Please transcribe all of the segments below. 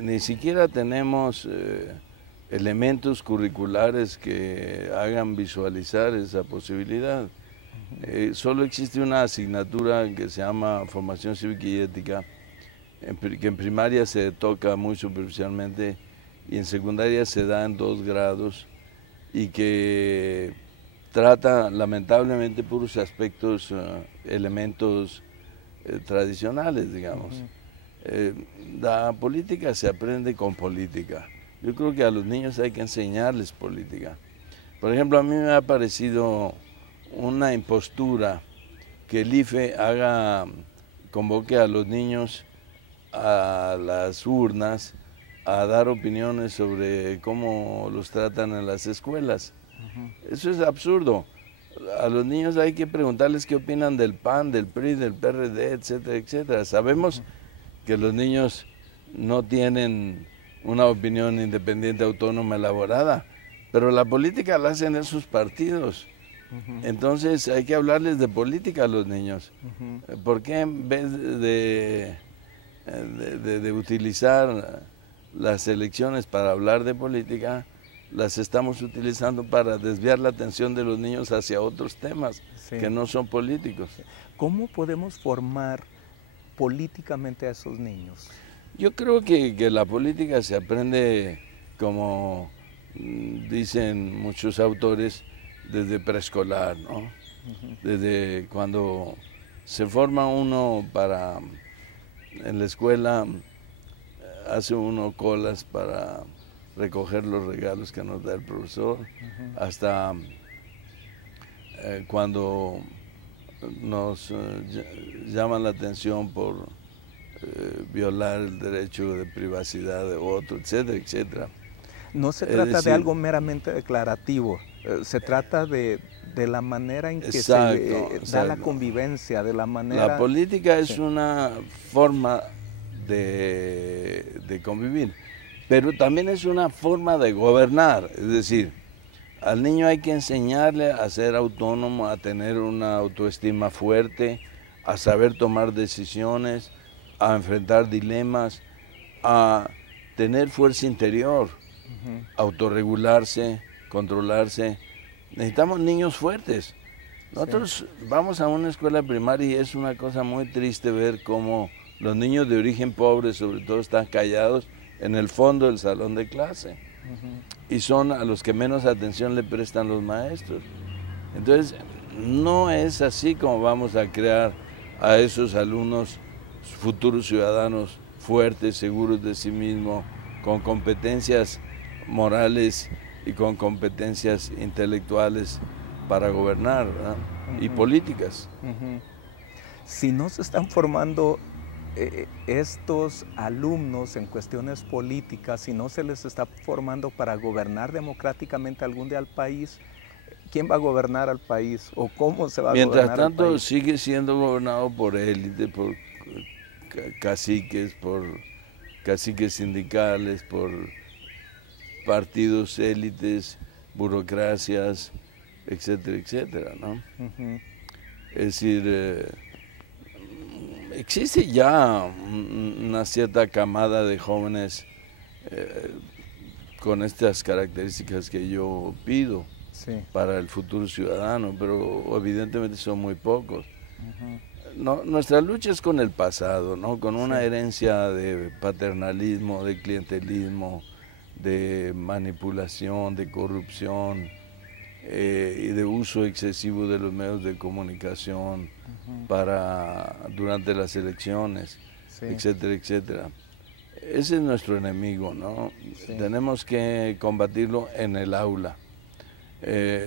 Ni siquiera tenemos elementos curriculares que hagan visualizar esa posibilidad. Solo existe una asignatura que se llama Formación Cívica y Ética, que en primaria se toca muy superficialmente y en secundaria se da en 2 grados y que trata lamentablemente puros aspectos, elementos tradicionales, digamos. La política se aprende con política. Yo creo que a los niños hay que enseñarles política. Por ejemplo, a mí me ha parecido una impostura que el IFE convoque a los niños a las urnas a dar opiniones sobre cómo los tratan en las escuelas. Eso es absurdo. A los niños hay que preguntarles qué opinan del PAN, del PRI, del PRD, etcétera, etcétera. Sabemos que los niños no tienen una opinión independiente, autónoma, elaborada, pero la política la hacen esos partidos. Entonces hay que hablarles de política a los niños. ¿Por qué en vez de utilizar las elecciones para hablar de política, las estamos utilizando para desviar la atención de los niños hacia otros temas que no son políticos? ¿Cómo podemos formar políticamente a esos niños? Yo creo que la política se aprende, como dicen muchos autores, desde preescolar, ¿no? Desde cuando se forma uno en la escuela, hace uno colas para recoger los regalos que nos da el profesor, hasta cuando nos llaman la atención por violar el derecho de privacidad de otro, etcétera, etcétera. No se trata de algo meramente declarativo, se trata de la manera en que se da la convivencia, de la manera... La política es una forma de convivir, pero también es una forma de gobernar, es decir, al niño hay que enseñarle a ser autónomo, a tener una autoestima fuerte, a saber tomar decisiones, a enfrentar dilemas, a tener fuerza interior, autorregularse, controlarse. Necesitamos niños fuertes. Nosotros vamos a una escuela primaria y es una cosa muy triste ver cómo los niños de origen pobre, sobre todo, están callados en el fondo del salón de clase. Y son a los que menos atención le prestan los maestros. Entonces, no es así como vamos a crear a esos alumnos futuros ciudadanos fuertes, seguros de sí mismos, con competencias morales y con competencias intelectuales para gobernar, ¿verdad? Y políticas. Si no se están formando estos alumnos en cuestiones políticas, si no se les está formando para gobernar democráticamente algún día al país, ¿quién va a gobernar al país? ¿O cómo se va a gobernar al país? Mientras tanto, sigue siendo gobernado por élite, por caciques sindicales, por partidos élites, burocracias, etcétera, etcétera, ¿no? Es decir, existe ya una cierta camada de jóvenes con estas características que yo pido para el futuro ciudadano, pero evidentemente son muy pocos. No, nuestra lucha es con el pasado, ¿no? Con una herencia de paternalismo, de clientelismo, de manipulación, de corrupción y de uso excesivo de los medios de comunicación durante las elecciones, etcétera, etcétera. Ese es nuestro enemigo, ¿no? Tenemos que combatirlo en el aula.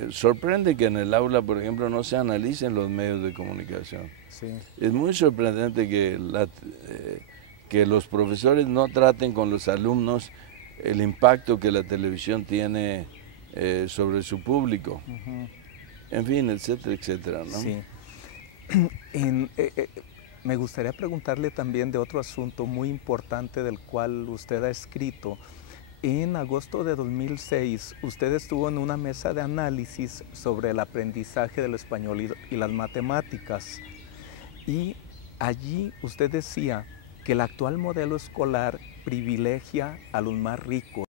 Sorprende que en el aula, por ejemplo, no se analicen los medios de comunicación. Es muy sorprendente que los profesores no traten con los alumnos el impacto que la televisión tiene sobre su público. En fin, etcétera, etcétera, ¿no? Sí. Me gustaría preguntarle también de otro asunto muy importante del cual usted ha escrito. En agosto de 2006, usted estuvo en una mesa de análisis sobre el aprendizaje del español y las matemáticas. Y allí usted decía que el actual modelo escolar privilegia a los más ricos.